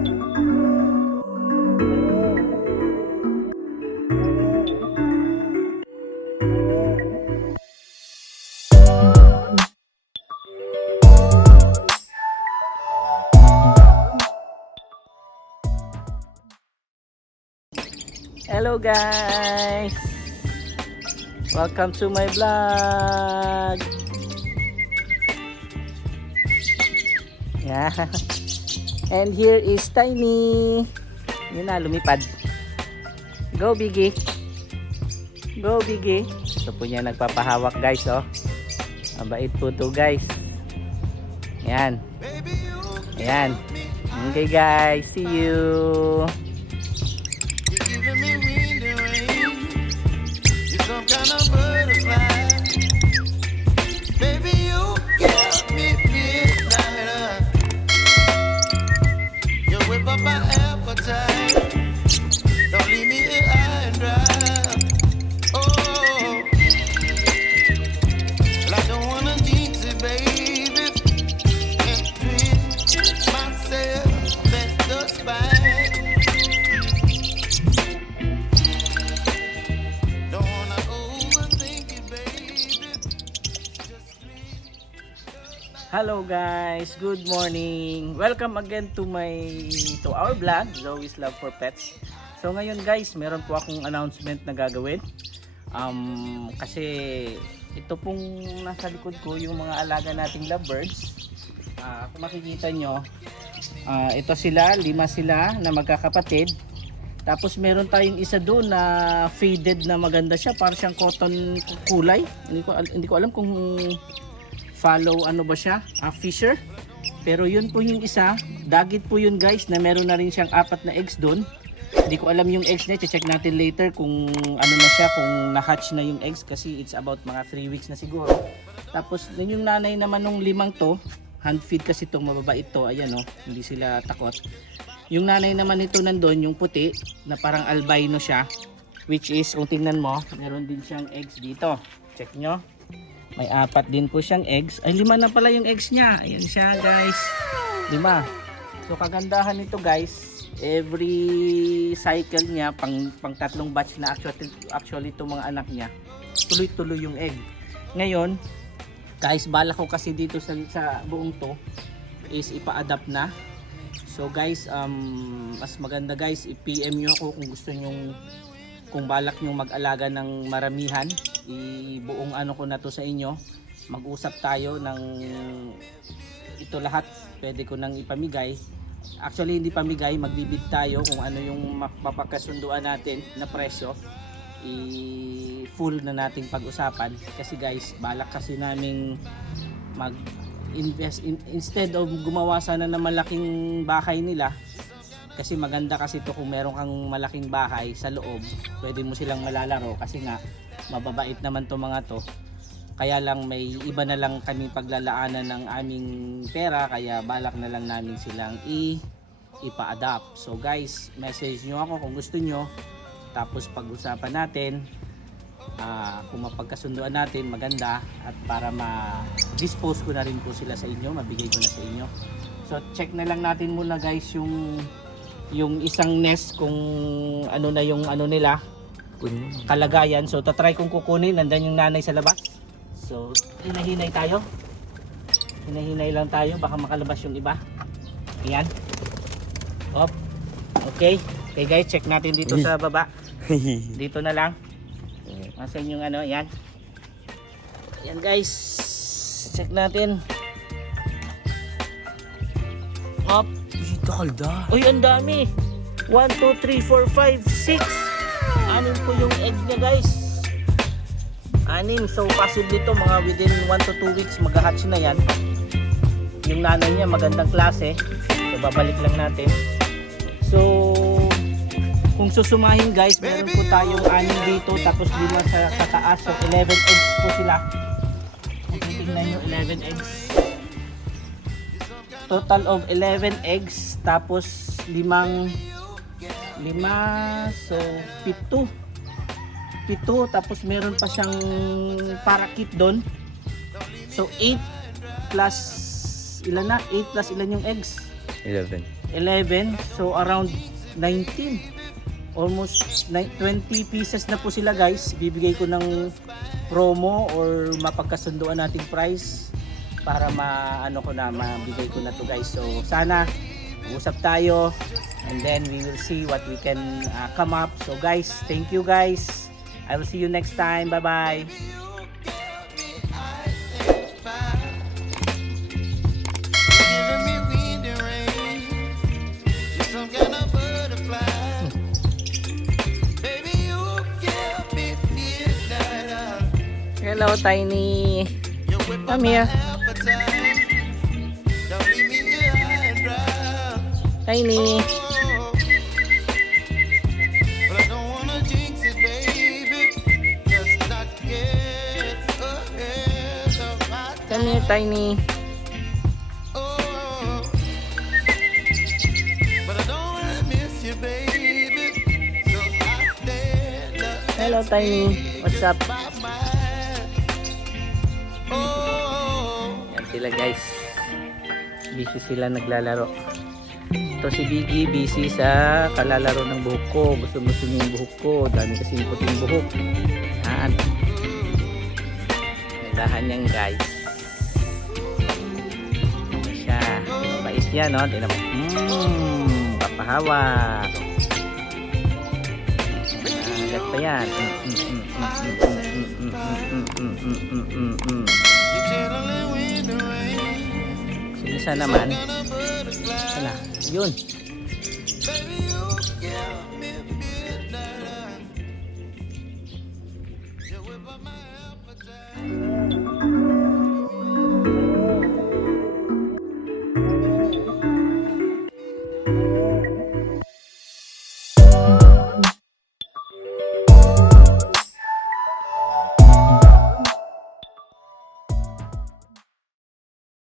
Hello guys, welcome to my vlog. Yeah. And here is Tiny. Yun na, lumipad. Go Biggie, go Biggie. Ito po niya nagpapahawak guys, oh. Mabait po to guys. Yan. Ayan. Okay guys, see you. Some kind of butterfly. Baby, you give me midnight. You whip up my appetite. Don't leave me here high and dry. Oh, well, I don't wanna jinx it, baby, and twist myself at the spine. Hello guys, good morning. Welcome again to our vlog, Zoe's Love for Pets. So ngayon guys, meron po akong announcement na gagawin. Kasi ito pong nasa likod ko yung mga alaga nating lovebirds. Kung makikita nyo, ito sila, 5 sila na magkakapatid. Tapos meron tayong isa doon na faded na maganda siya, para siyang cotton kulay. Hindi ko alam kung follow ano ba siya, Fisher. Pero yun po yung isa, dagit po yun guys, na meron na rin siyang 4 na eggs doon. Hindi ko alam yung eggs niya, check natin later kung ano na siya, kung na-hatch na yung eggs, kasi it's about mga 3 weeks na siguro. Tapos yung nanay naman nung 5 to, hand feed kasi itong mababait to, ayan oh, hindi sila takot. Yung nanay naman nito nandun, yung puti, na parang albino siya, which is, kung tingnan mo, meron din siyang eggs dito. Check nyo. May 4 din po siyang eggs. Ay, 5 na pala yung eggs niya. Ayan siya guys. 5. So kagandahan nito guys, every cycle niya, pang 3 batch na actually itong mga anak niya, tuloy-tuloy yung egg. Ngayon, guys, balak ko kasi dito sa buong to is ipa-adapt na. So guys, mas maganda guys, i-PM nyo ako kung gusto nyong, kung balak nyo mag-alaga ng maramihan, buong ano ko na to sa inyo, mag-usap tayo ng ito lahat, pwede ko nang ipamigay. Actually hindi pamigay, magbibid tayo kung ano yung mapagkasunduan natin na presyo, full na nating pag-usapan. Kasi guys, balak kasi naming mag-invest instead of gumawa sana ng malaking bahay nila. Kasi maganda kasi ito kung meron kang malaking bahay sa loob, pwede mo silang malalaro kasi nga mababait naman to mga to. Kaya lang may iba na lang kami paglalaanan ng aming pera, kaya balak na lang namin silang ipa-adapt. So guys, message nyo ako kung gusto nyo, tapos pag-usapan natin kung mapagkasunduan natin, maganda, at para ma-dispose ko na rin po sila sa inyo, mabigay ko na sa inyo. So check na lang natin muna guys yung isang nest, kung ano na yung ano nila, kalagayan. So tatry kong kukunin, nandan yung nanay sa labas. So hinahinay tayo, hinahinay lang tayo, baka makalabas yung iba. Ayan. Op. Okay. Okay guys, check natin dito sa baba. Dito na lang. Nasaan yung ano, yan. Ayan guys, check natin. Op. Kalda. Uy, ang dami. 1, 2, 3, 4, 5, 6. 6 po yung egg niya guys. 6. So possibly to mga within 1 to 2 weeks mag-hatch na yan. Yung nanay niya magandang klase. So babalik lang natin. So kung susumahin guys, meron po tayong 6 dito, tapos 5 sa taas. So 11 eggs po sila. Kung titignan nyo, 11 eggs. Total of 11 eggs, tapos 5, so 7, tapos meron pa siyang parakeet doon. So 8 plus ilan na? 8 plus ilan yung eggs? 11. 11. So around 19. Almost 20 pieces na po sila guys. Bibigay ko ng promo or mapagkasunduan nating price para mabigay ko na to guys. So sana usap tayo and then we will see what we can come up. So guys, thank you guys. I will see you next time. Bye bye. Giving me wind and rain. You're some kind of butterfly. Baby, you give me midnight. Hello, Tiny. You whip up Come my here. appetite. Don't leave me here high and dry. Tiny. Oh, but I don't wanna jinx it, baby. Let's not get ahead of my Come here, Tiny. oh. But I don't wanna miss you, baby. So I stand up Hello, Tiny. What's up? by my oh. Yan sila guys. Busy sila naglalaro. Ito si Biggie busy sa kalalaro ng buhok ko. Gusto niya yung buhok ko. Dami kasi yung puting buhok. Yan. Nagahan yan guys. Ano siya. Mabait yan no. Tingnan mo. Papahawak. Agad pa yan. You chilling with the rain. Sinisa naman. Gonna butterfly. Wala. Yun. Baby, you give me midnight. You whip up my